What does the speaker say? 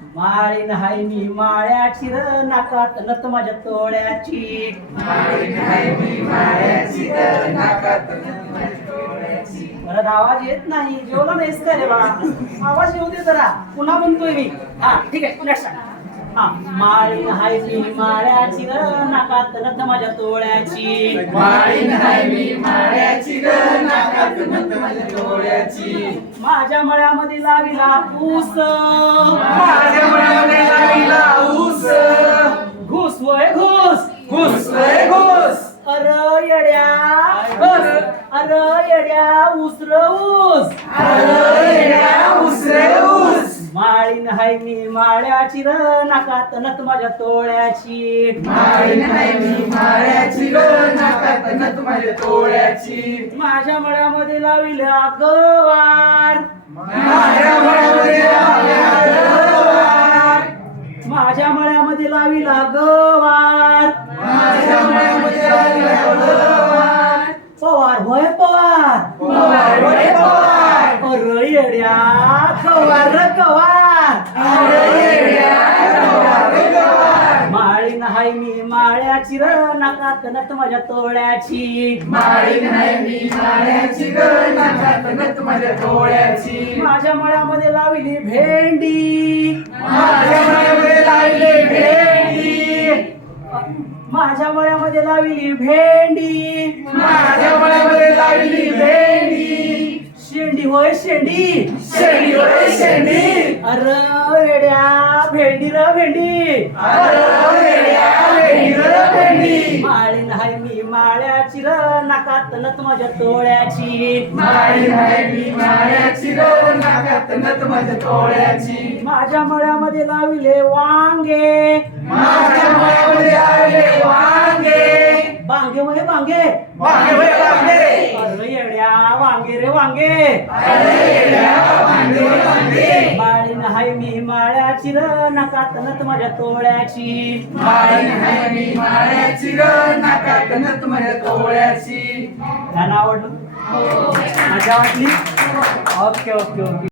माळीन हाय मी माळ्याची र नाकात नत माझ्या तोळ्याची. परत आवाज येत नाही जेवला नाहीस का रे बा? आवाज येऊ दे जरा. पुन्हा म्हणतोय मी. हा ठीक आहे नेक्स्ट हा माळीन हाय मी माळ्याची र नाकात नत माझ्या तोळ्याची. माळीन हाय मी माळ्याची नाकात माझ्या डोळ्याची माझ्या मळ्यामध्ये लाविला ऊस. माझ्या मनामध्ये लागला ऊस. घुस वय घुस. घुस रे घुस. अर येड्या. अर. येड्या उसर ऊस. अरे येड्या ऊस रे ऊस. माळीन हाय मी माळ्याची र नाकात नत माझ्या तोळ्याची. माळीन हाय मी माळ्याची ग माझ्या मळ्यामध्ये लाविल्या गवार माझ्या लागला गवार. माझ्या मळ्यामध्ये लाविला गवार माझ्या लागला गवार. पवार होय पवार पवार रे पवार. अर येड्या गवार र गवार हाय मी माळ्याची र नाकात नत माझ्या तोळ्याची. माळीन हाय मी माळ्याची ग नाकात नथ माझ्या डोळ्याची माझ्या मळ्यामध्ये लाविली भेंडी. माझ्या मनामध्ये लागले भेंडी. माझ्या मळ्यामध्ये लाविली भेंडी. माझ्या मनामध्ये लागली भेंडी. होय शेंडी. शेंडी रे शेंडी. अर भेंडी र भेंडी. अरे येड्या भेंडी रे भेंडी. माळीन हाय मी माळ्याची र नाकात नत माझ्या तोळ्याची. माळीन हाय मी माळ्याची नथ माझ्या डोळ्याची माझ्या मळ्यामध्ये लाविले वांगे. माझ्या मनामध्ये लागले वांगे. बांगे वय बांगे. रे येड्या वांगे रे वांगे. अरे येड्या वांगे रे वांगे माळीन हाय मी माळ्याची र नाकात नत माझ्या तोळ्याची. माळीन हाय मी माळ्याची ग नाकात नथ माझ्या डोळ्याची गाणं आवडलं? मजा वाटली? Okay okay okay.